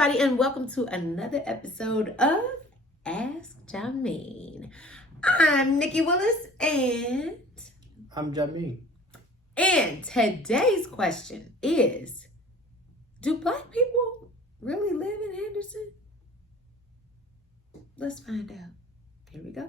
everybody, and welcome to another episode of Ask Jameen. I'm Nicci Willis, and I'm Jameen. And today's question is, do Black people really live in Henderson? Let's find out. Here we go.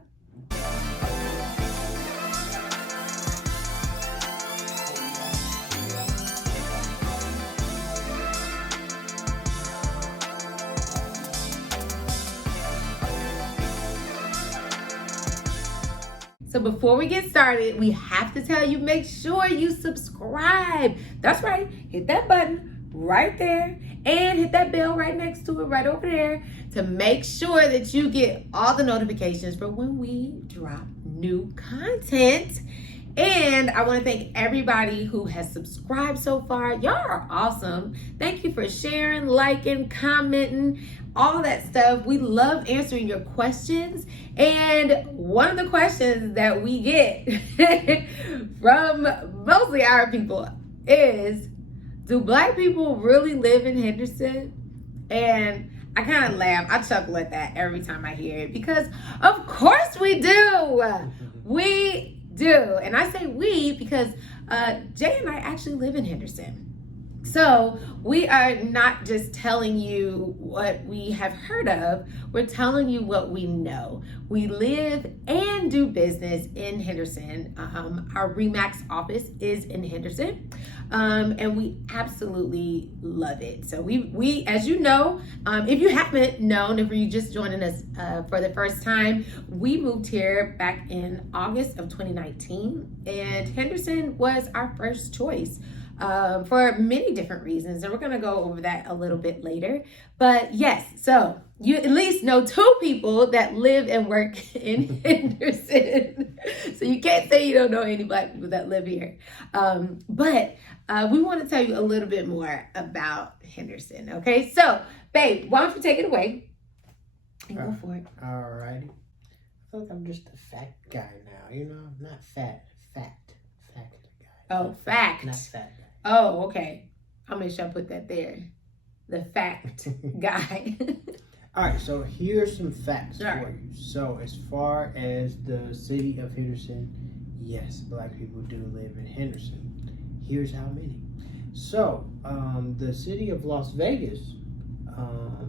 So before we get started, we have to tell you, make sure you subscribe. That's right, hit that button right there and hit that bell right next to it, right over there, to make sure that you get all the notifications for when we drop new content. And I want to thank everybody who has subscribed so far. Y'all are awesome. Thank you for sharing, liking, commenting, all that stuff. We love answering your questions. And one of the questions that we get from mostly our people is, do Black people really live in Henderson? And I kind of laugh. I chuckle at that every time I hear it because of course we do. We do. And I say we because Jay and I actually live in Henderson. So we are not just telling you what we have heard of, we're telling you what we know. We live and do business in Henderson. Our Remax office is in Henderson, and we absolutely love it. So we as you know, if you haven't known, if you're just joining us for the first time, we moved here back in August of 2019, and Henderson was our first choice. For many different reasons, and we're going to go over that a little bit later. But yes, so you at least know two people that live and work in Henderson. So you can't say you don't know any Black people that live here. But we want to tell you a little bit more about Henderson, okay? So, babe, why don't you take it away and go for it. All righty. I feel like I'm just a fat guy now, you know? Not fat guy. Oh, fact. Not fat guy. Oh, okay. I'll make sure I put that there. The fact guy. All right, so here's some facts Sure. for you. So as far as the city of Henderson, yes, Black people do live in Henderson. Here's how many. So the city of Las Vegas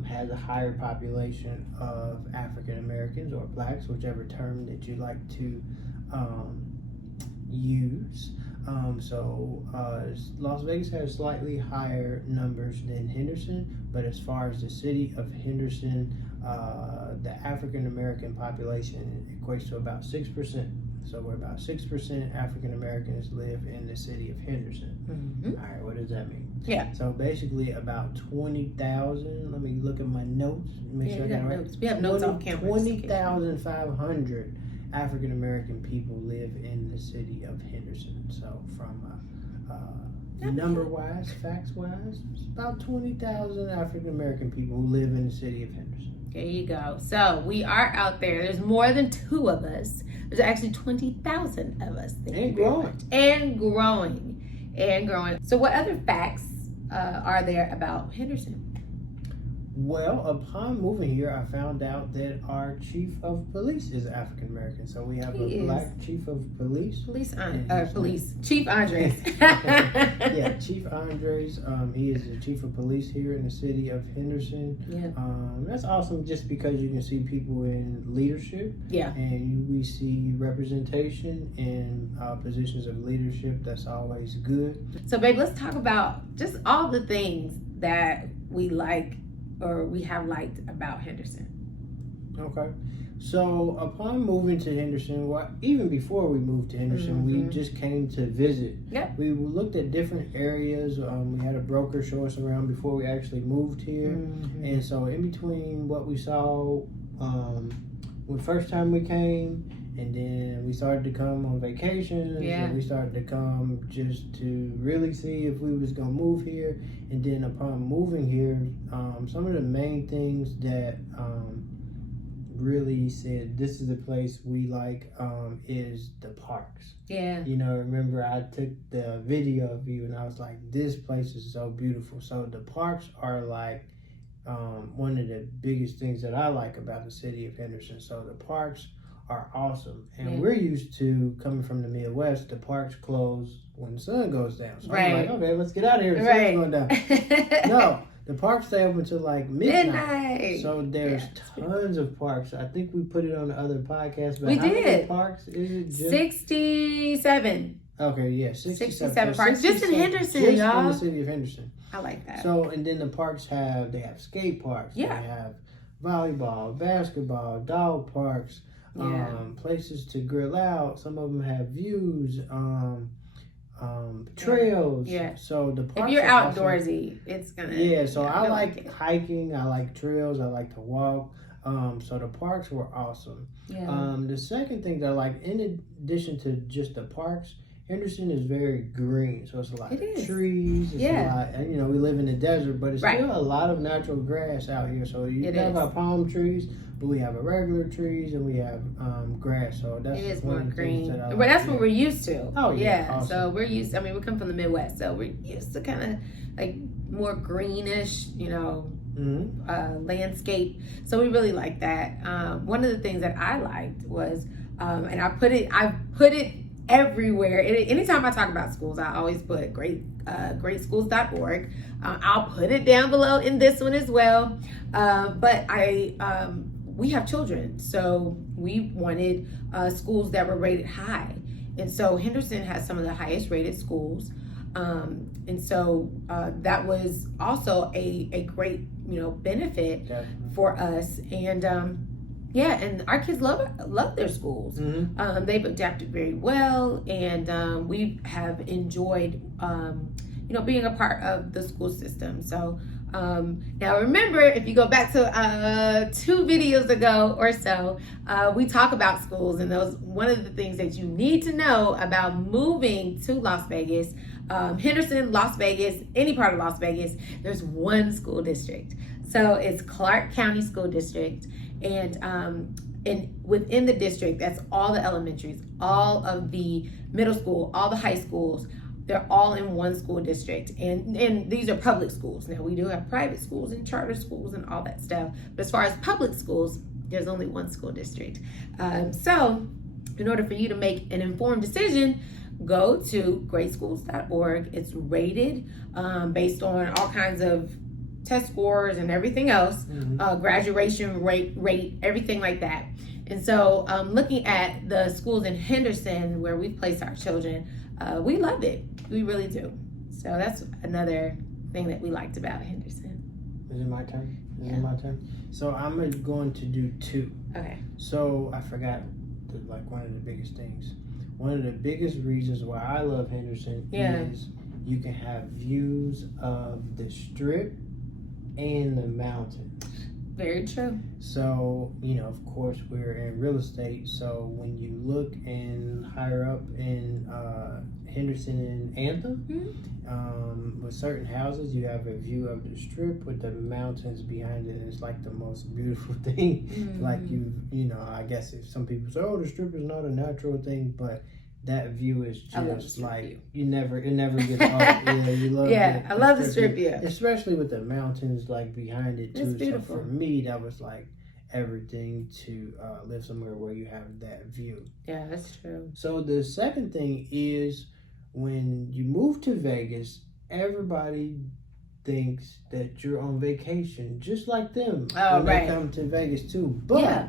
has a higher population of African Americans or Blacks, whichever term that you like to use. Las Vegas has slightly higher numbers than Henderson, but as far as the city of Henderson, the African American population equates to about 6%. So we're about 6% African Americans live in the city of Henderson. Mm-hmm. All right, what does that mean? Yeah. So basically about 20,000, let me look at my notes. Make sure I got it right. We have notes on camera. 20,500 African American people live in the city of Henderson. So from number wise, facts wise, it's about 20,000 African American people who live in the city of Henderson. There you go. So we are out there. There's more than two of us. There's actually 20,000 of us. And growing. And growing. And growing. So what other facts are there about Henderson? Well, upon moving here, I found out that our chief of police is African American. So we have Black chief of police. Chief Andres. Yeah, Chief Andres. He is the chief of police here in the city of Henderson. Yeah. That's awesome just because you can see people in leadership. Yeah. And we see representation in positions of leadership. That's always good. So, babe, let's talk about just all the things that we like or we have liked about Henderson. Okay. So upon moving to Henderson, well, even before we moved to Henderson, we just came to visit. Yep. We looked at different areas. We had a broker show us around before we actually moved here. And so in between what we saw the first time we came, and then we started to come on vacations, and we started to come just to really see if we was gonna move here. And then upon moving here, some of the main things that really said this is the place we like is the parks. Yeah. You know, remember I took the video of you and I was like, this place is so beautiful. So the parks are like one of the biggest things that I like about the city of Henderson. So the parks are awesome, and we're used to coming from the Midwest. The parks close when the sun goes down. So I'm like, okay, let's get out of here. The sun's going down. No, the parks stay open until like midnight. So there's tons of parks. I think we put it on the other podcast. But we how did. Many parks is it? Just 67. Okay, yeah, 67 parks. Just in Henderson, y'all. In the city of Henderson. I like that. So, and then the parks have skate parks. Yeah. They have volleyball, basketball, dog parks, places to grill out. Some of them have views, trails. Yeah. So the parks if you're are outdoorsy, it's gonna. Yeah. So I like hiking. I like trails. I like to walk. So the parks were awesome. Yeah. The second thing that I like, in addition to just the parks, Henderson is very green, so it's a lot of trees. It's a lot, and, we live in the desert, but it's still a lot of natural grass out here. So you have our palm trees, but we have regular trees and we have grass. So that's more green. That but that's what we're used to. Oh yeah. Awesome. So we're used. I mean, we come from the Midwest, so we're used to kind of like more greenish, landscape. So we really like that. One of the things that I liked was, and I put it everywhere. Anytime I talk about schools, I always put greatschools.org. I'll put it down below in this one as well. But we have children, so we wanted schools that were rated high. And so Henderson has some of the highest rated schools. And so that was also a great, benefit for us. And and our kids love their schools. They've adapted very well, and we have enjoyed, being a part of the school system. So now remember, if you go back to 2 videos ago or so, we talk about schools, and those one of the things that you need to know about moving to Las Vegas, Henderson, Las Vegas, any part of Las Vegas, there's one school district. So it's Clark County School District. And within the district, that's all the elementaries, all of the middle school, all the high schools. They're all in one school district, and these are public schools. Now we do have private schools and charter schools and all that stuff, but as far as public schools, there's only one school district. So in order for you to make an informed decision, go to greatschools.org. It's rated based on all kinds of test scores and everything else, graduation rate, everything like that. And so looking at the schools in Henderson where we place our children, we love it. We really do. So that's another thing that we liked about Henderson. Is it my turn? Is it my turn? So I'm going to do 2. Okay. So I forgot one of the biggest things. One of the biggest reasons why I love Henderson is you can have views of the Strip and the mountains. Very true. So, of course, we're in real estate. So when you look in higher up in Henderson and Anthem, with certain houses, you have a view of the Strip with the mountains behind it. And it's like the most beautiful thing. Like I guess if some people say, the Strip is not a natural thing, but that view is just like it never gets old. You love I love the Strip view, especially with the mountains like behind it too. It's beautiful. So for me, that was like everything to live somewhere where you have that view. Yeah, that's true. So the second thing is when you move to Vegas, everybody thinks that you're on vacation, just like them when they come to Vegas too. But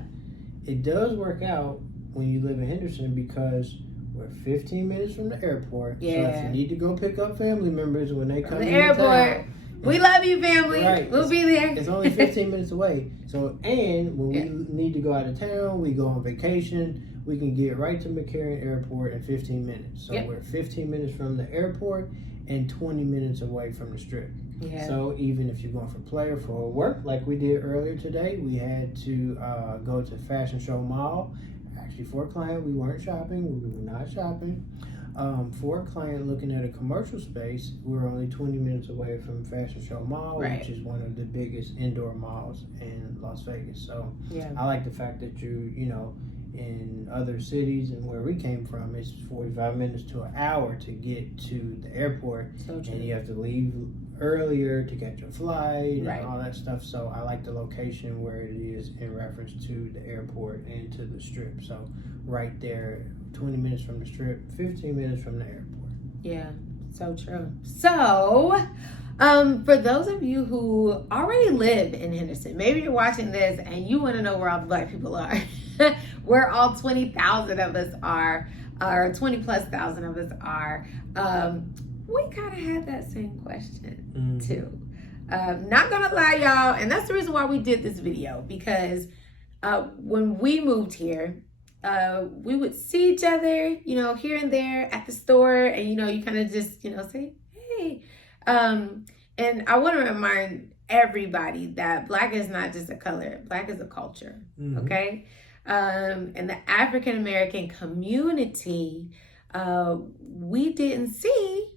it does work out when you live in Henderson because we're 15 minutes from the airport. So if you need to go pick up family members when they come to the airport, we love you, family. We'll be there. It's only 15 minutes away. So, and when we need to go out of town, we go on vacation, we can get right to McCarran Airport in 15 minutes. So we're 15 minutes from the airport and 20 minutes away from the Strip. So even if you're going for play or for work, like we did earlier today, we had to go to Fashion Show Mall. Actually, for a client, we weren't shopping. We were not shopping. For a client looking at a commercial space, we're only 20 minutes away from Fashion Show Mall, which is one of the biggest indoor malls in Las Vegas. So I like the fact that in other cities and where we came from, it's 45 minutes to an hour to get to the airport. And you have to leave earlier to catch a flight Right. and all that stuff. So I like the location where it is in reference to the airport and to the strip. So right there, 20 minutes from the strip, 15 minutes from the airport. Yeah, so true. So, for those of you who already live in Henderson, maybe you're watching this and you want to know where all the Black people are, where all 20,000 of us are, or 20 plus thousand of us are. We kind of had that same question too. Not gonna lie, y'all, and that's the reason why we did this video, because when we moved here, we would see each other, you know, here and there at the store, and you know, you kind of just, you know, say, hey. And I want to remind everybody that Black is not just a color, Black is a culture, okay? And the African American community, we didn't see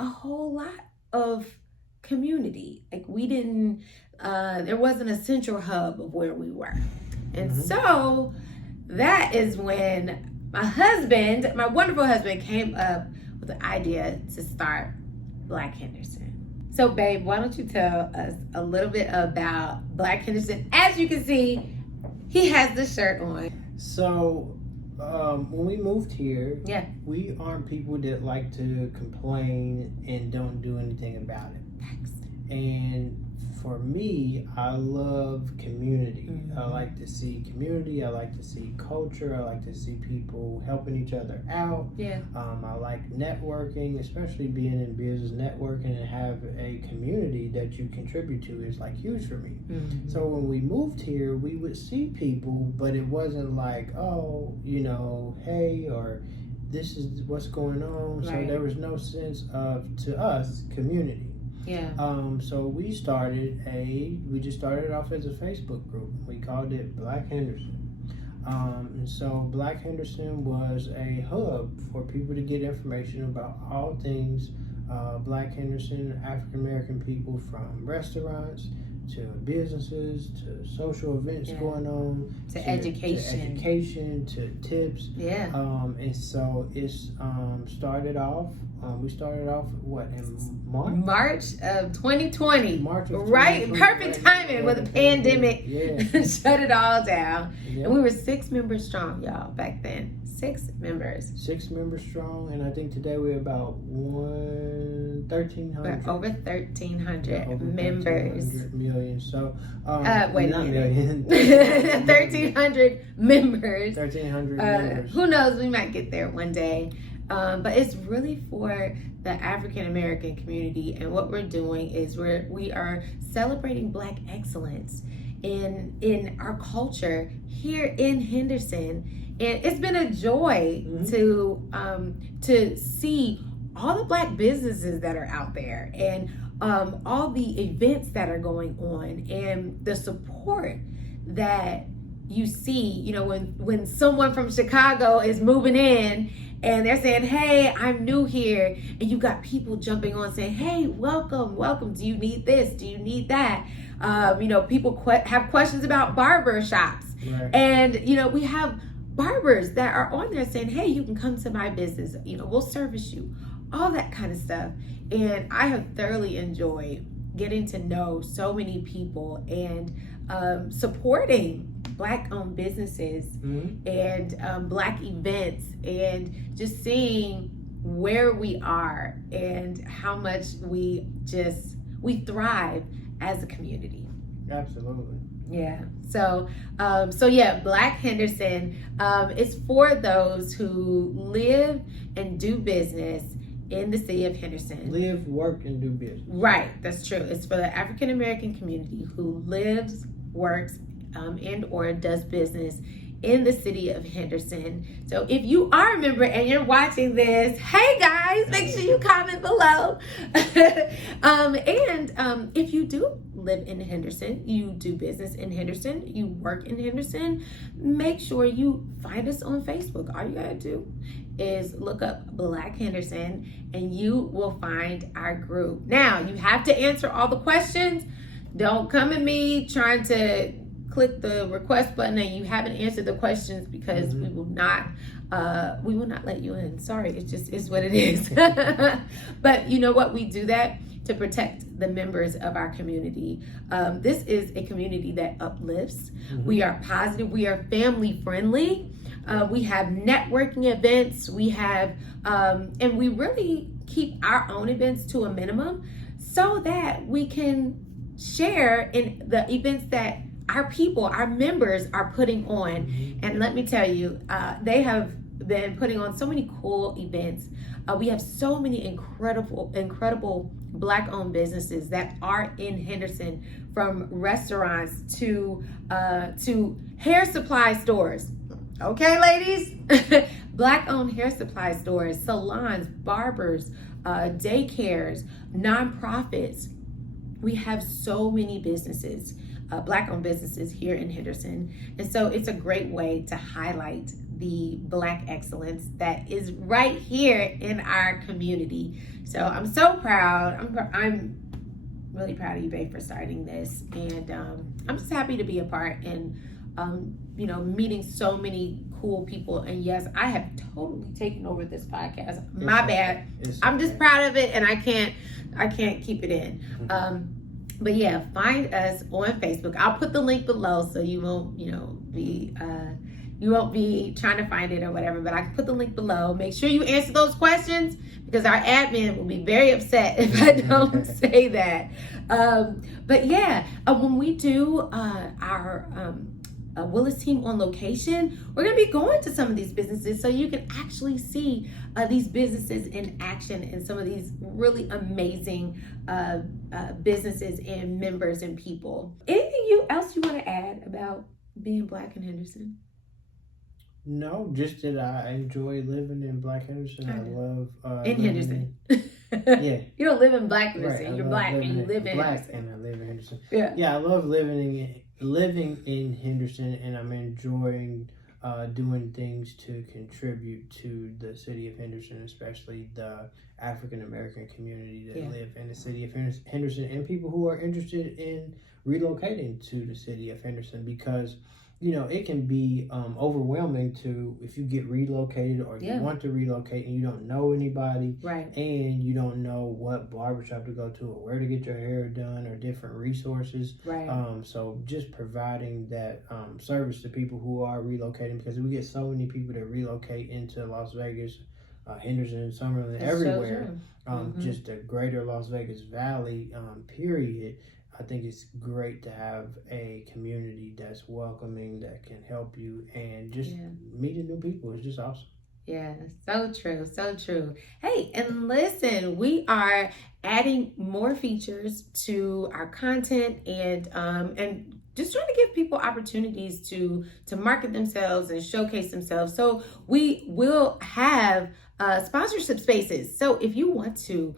a whole lot of community. Like we didn't, there wasn't a central hub of where we were. And so that is when my husband, my wonderful husband, came up with the idea to start Black Henderson. So babe, why don't you tell us a little bit about Black Henderson? As you can see, he has the shirt on. So when we moved here, Yeah. we aren't people that like to complain and don't do anything about it. Thanks. And for me, I love community. I like to see community. I like to see culture. I like to see people helping each other out. Yeah. I like networking, especially being in business. Networking and have a community that you contribute to is like huge for me. So when we moved here, we would see people, but it wasn't like, oh, you know, hey, or this is what's going on. Right. So there was no sense of, to us, community. Yeah. So we just started off as a Facebook group. We called it Black Henderson. And so Black Henderson was a hub for people to get information about all things Black Henderson, African American people, from restaurants to businesses to social events going on to education to tips. Yeah. And so it's started off. We started off in March of 2020. March of 2020. Right, perfect timing with the pandemic. Shut it all down. Yeah. And we were 6 members strong, y'all, back then. 6 members. 6 members strong, and I think today we're about 1,300. We're over 1,300 over members. 1,300 million. So, wait a not minute. million. 1,300 members. 1,300 members. Who knows? We might get there one day. But it's really for the African American community, and what we're doing is we are celebrating Black excellence in our culture here in Henderson. And it's been a joy to see all the Black businesses that are out there, and all the events that are going on, and the support that you see. You know, when someone from Chicago is moving in and they're saying, hey, I'm new here, and you got people jumping on saying, hey, welcome, do you need this, do you need that? You know, people have questions about barber shops. Right. And you know, we have barbers that are on there saying, hey, you can come to my business, you know, we'll service you, all that kind of stuff. And I have thoroughly enjoyed getting to know so many people and supporting Black-owned businesses and Black events, and just seeing where we are and how much we thrive as a community. Absolutely. Yeah. So yeah, Black Henderson is for those who live and do business in the city of Henderson. Live, work, and do business. Right, that's true. It's for the African American community who lives, works, and or does business in the city of Henderson. So if you are a member and you're watching this, hey guys, make sure you comment below. And if you do live in Henderson, you do business in Henderson, you work in Henderson, make sure you find us on Facebook. All you gotta do is look up Black Henderson and you will find our group. Now, you have to answer all the questions. Don't come at me trying to click the request button and you haven't answered the questions, because we will not let you in. Sorry, it just is what it is. But you know what? We do that to protect the members of our community. This is a community that uplifts. We are positive. We are family friendly. We have networking events. We have, and we really keep our own events to a minimum so that we can share in the events that our people, our members are putting on. And let me tell you, they have been putting on so many cool events. We have so many incredible Black-owned businesses that are in Henderson, from restaurants to hair supply stores. Okay, ladies? Black-owned hair supply stores, salons, barbers, daycares, nonprofits. We have so many businesses, Black-owned businesses here in Henderson. And so it's a great way to highlight the Black excellence that is right here in our community. So I'm so proud. I'm really proud of you, babe, for starting this. And I'm just happy to be a part and, meeting so many cool people. And yes, I have totally taken over this podcast. My bad. I'm just proud of it, and I can't keep it in. But yeah, find us on Facebook. I'll put the link below so you won't, you won't be trying to find it or whatever, but I can put the link below. Make sure you answer those questions, because our admin will be very upset if I don't say that. But yeah, when we do our Willis team on location, we're going to be going to some of these businesses so you can actually see these businesses in action and some of these really amazing businesses and members and people. Anything else you want to add about being Black in Henderson? No, just that I enjoy living in Black Henderson. I love in Henderson. Yeah, you don't live in Black Henderson. Right, You're Black and you live in Black Henderson. and I live in Henderson. Yeah, I love living in Henderson, and I'm enjoying doing things to contribute to the city of Henderson, especially the African American community that live in the city of Henderson, and people who are interested in relocating to the city of Henderson, because it can be overwhelming if you get relocated or you want to relocate and you don't know anybody, right? And you don't know what barbershop to go to or where to get your hair done or different resources, right? So just providing that service to people who are relocating, because we get so many people that relocate into Las Vegas, Henderson, Summerlin, everywhere, just the greater Las Vegas Valley, period. I think it's great to have a community that's welcoming, that can help you, and just meeting new people. It's just awesome. Yeah, so true, so true. Hey, and listen, we are adding more features to our content, and just trying to give people opportunities to market themselves and showcase themselves. So we will have sponsorship spaces. So if you want to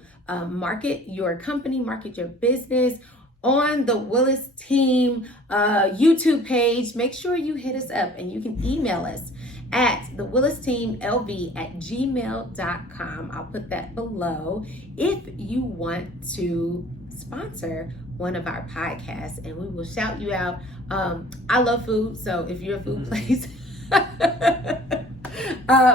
market your company, market your business on the Willis Team YouTube page, make sure you hit us up, and you can email us at thewillisteamlv@gmail.com. I'll put that below if you want to sponsor one of our podcasts, and we will shout you out. I love food, so if you're a food place,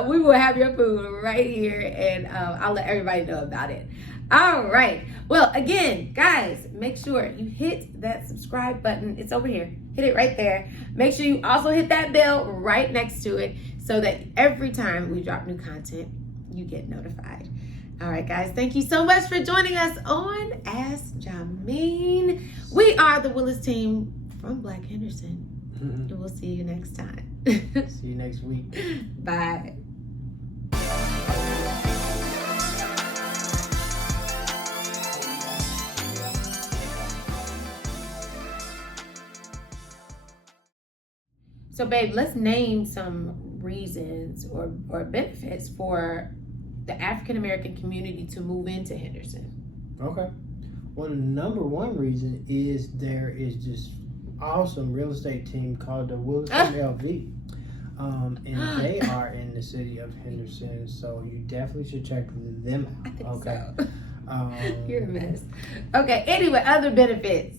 we will have your food right here, and I'll let everybody know about it. All right. Well, again, guys, make sure you hit that subscribe button. It's over here. Hit it right there. Make sure you also hit that bell right next to it so that every time we drop new content, you get notified. All right, guys, thank you so much for joining us on Ask Jameen. We are the Willis team from Black Henderson. And we'll see you next time. See you next week. Bye. So, babe, let's name some reasons or benefits for the African American community to move into Henderson. Okay. Well, the number one reason is there is this awesome real estate team called the thewillisteamlv. And they are in the city of Henderson, so you definitely should check them out. I think so. You're a mess. Okay, anyway, other benefits.